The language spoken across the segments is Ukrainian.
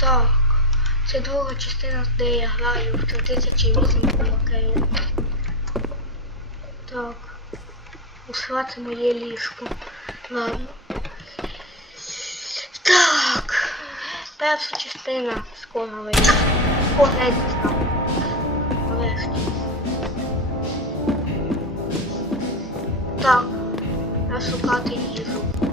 Так, це друга частина, де я граю в 3008 Кей. Так. Усла це моє ліжко. Ладно. Так. Перша частина скоро вийде. О, геть там. Нарешті. Так. Треба шукати їжу.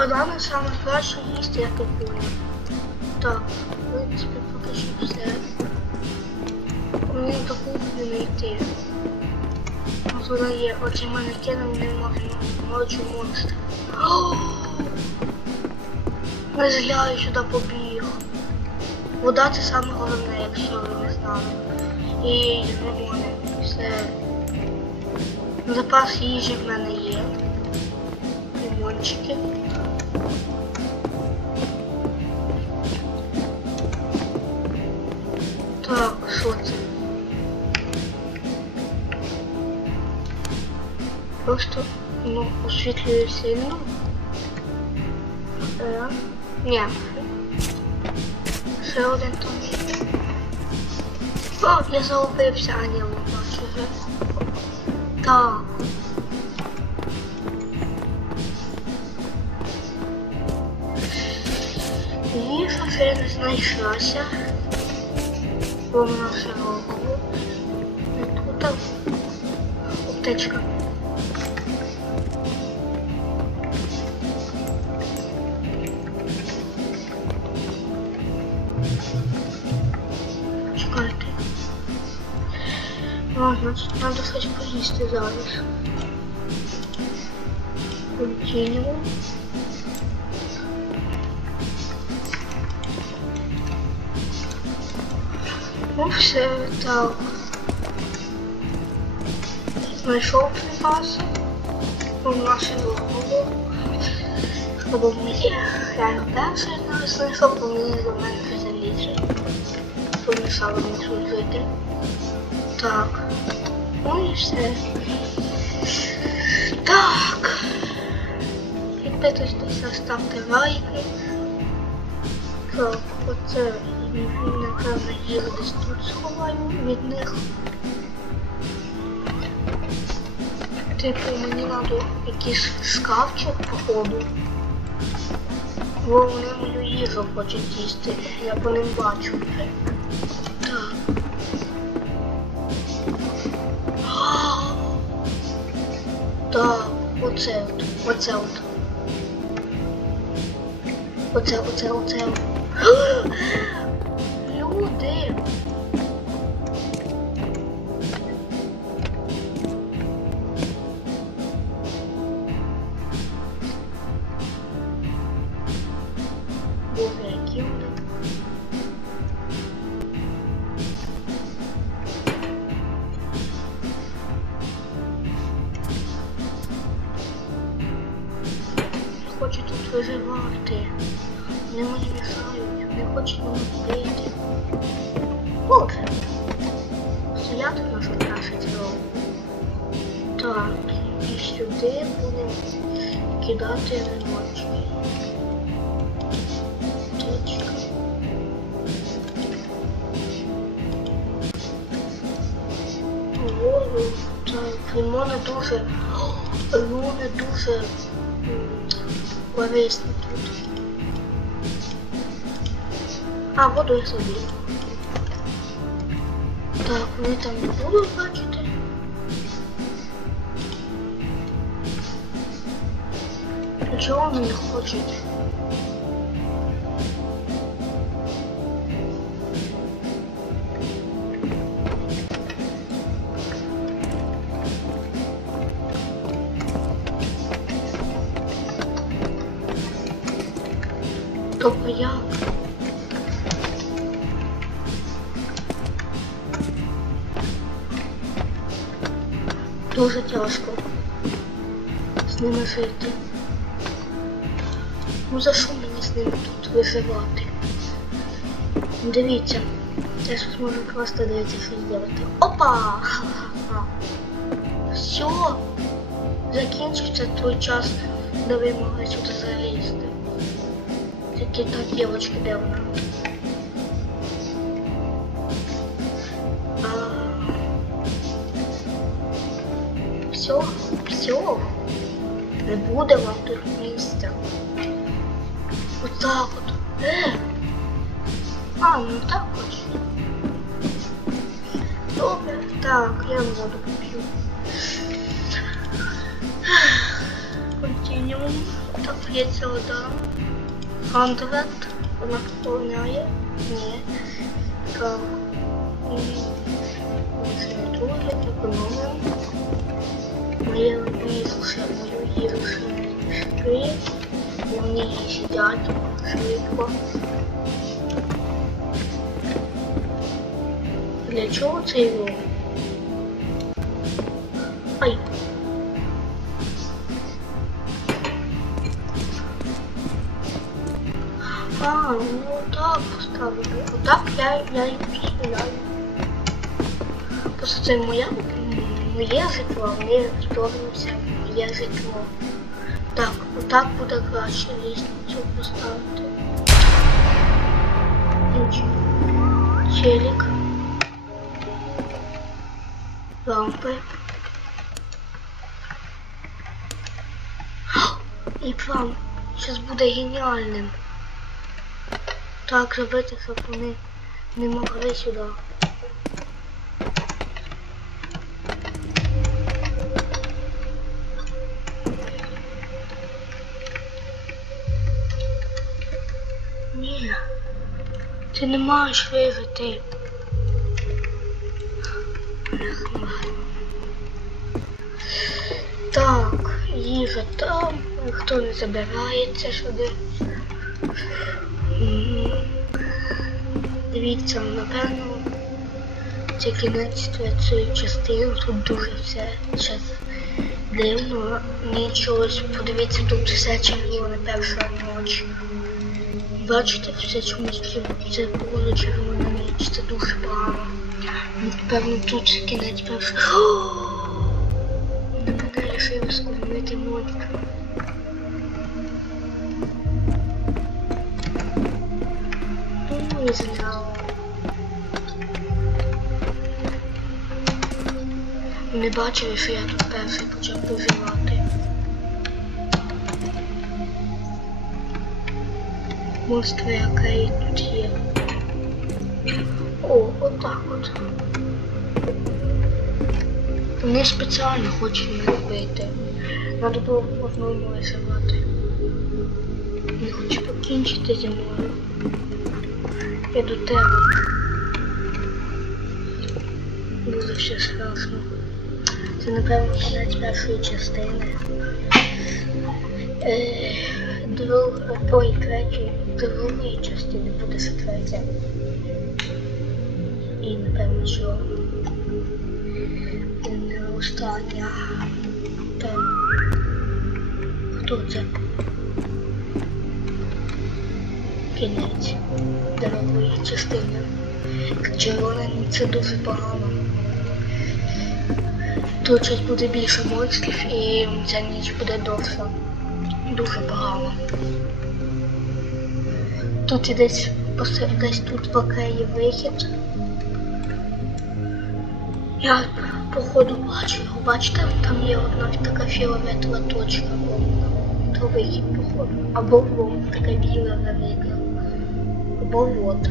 Банани саме краще їсти, як і куля. Так, в принципі, поки що все. Мені до кухні не йти. Ось вона є, оці манекени не можна ночі монстр. Не згляю сюди побіг. Вода це саме головне, якщо ви не знали. І лимони. Все. Запас їжі в мене є. Лимончики. Так. Просто ну, освітлює сильно. Е, ні. Ще один там. О, я загубився, а ні, бачу вже. Так. Їжа вже не знайшлася. Все робила. І тут аптечка. Чекайте. А, значить, зараз. Континуум. Все, так. Знайшов припаси. У нашій голову. Або мені реально перший не знайшов, бо мені до мене залізе. Помішало мені служити. Так. Ну і все. Так. Підписуйтесь, ставте лайки. Так, оце напевно їх десь тут сховаю від них. Типу мені треба якийсь шкафчик походу. Бо вони мою їжу хочуть їсти. Я по ним бачу. Так. Так, оце от, оце от. Оце, оце, оце. Люди. Стояти можу краще цього. Так, і сюди будемо кидати так, лимони дуже, лимони дуже корисні тут. А, буду я собі. Так, вони там не будуть бачити. А чого вони не хочуть? Тобто Дуже тяжко з ними жити. Ну за що мені з ними тут виживати? Дивіться, Я щось можу просто дивитися щось зробити. Опа! Все. Закінчився той час, де ви могли сюди залізти. Тільки та дівчинка, де вона? Все. Не буде вам тут місця. Отак от. Е. А, ну так хоч. Добре, так, я воду поп'ю. Континуум. Так, є ця вода. Андвет. Вона поповняє. Ні. Так. Економимо. Не пішли. Вони її швидко. Для чого це його? Ай. А, ну так поставили. Отак я, я їх дозволяю. Просто це моя, моє житло, мені вторгнувся моє житло. Так, отак буде краще лістницю поставити. Челік. Лампи. І план. Зараз буде геніальним. Так зробити, щоб вони не могли сюди. Ти не маєш вижити. Так, їжа там, ніхто не забирається сюди. Дивіться, напевно, це кінець цієї частини, тут дуже все зараз дивно. Нічого, подивіться, тут все червоне перша ніч. Бачите, все чомусь це- це червона ніч, це дуже погано. Напевно, тут кінець першого. Не мене рішили скормити монстра. Ну, не знаю. Не бачили, що я тут перший почав проживати. Монстри, який тут є. О, отак от. Вони спеціально хочуть мене вбити. Надо було одному виживати. Не хочу покінчити зі мною. Я до тебе. Дуже все страшно. Це напевно кінець першої частини. Е, друг, ой, третьої, другої частини буде ще третя. І напевно, що остання. Там. Хто це? Кінець дорогої частини. Червона це дуже погано. Тут щось буде більше монстрів і ця ніч буде довша. Дуже погано. Тут і десь десь тут поки є вихід. Я походу бачу його, бачите, там є одна така фіолетова точка. То вихід, походу. Або вон така біла велика. Або вот.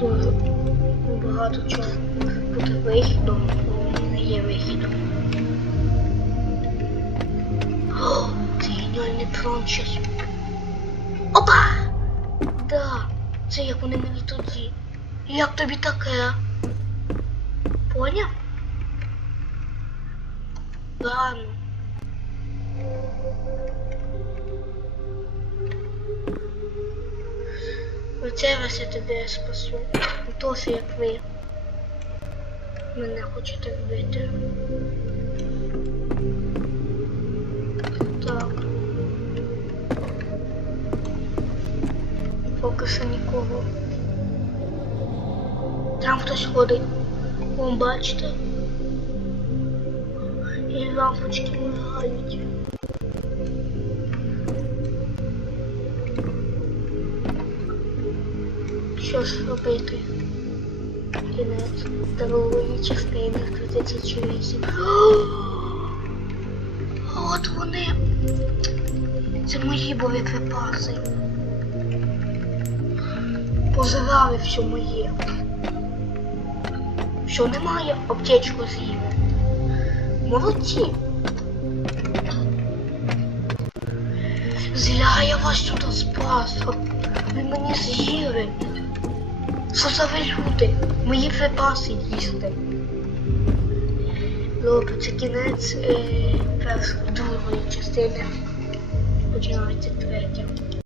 Тут багато чого бути вихідом, але не є вихідом. О, це геніальний план щас. Опа! Да, це як вони мені тоді. Як тобі таке? Поняв? Ладно. Оце вас я тебе спасу. Не як ви мене хочете вбити. Поки що нікого Там хтось ходить. Вон бачите? І лампочки мигають. Що ж робити? Кінець другої частини 38. От вони. Це мої боєприпаси. Позирали все моє. Що немає, аптечку з'їли. Молодці. Зря я вас сюди спас. Ви мені з'їли. Що за ви люди? Мої припаси їсти. Добре, це кінець е, першої другої частини. Починається третя.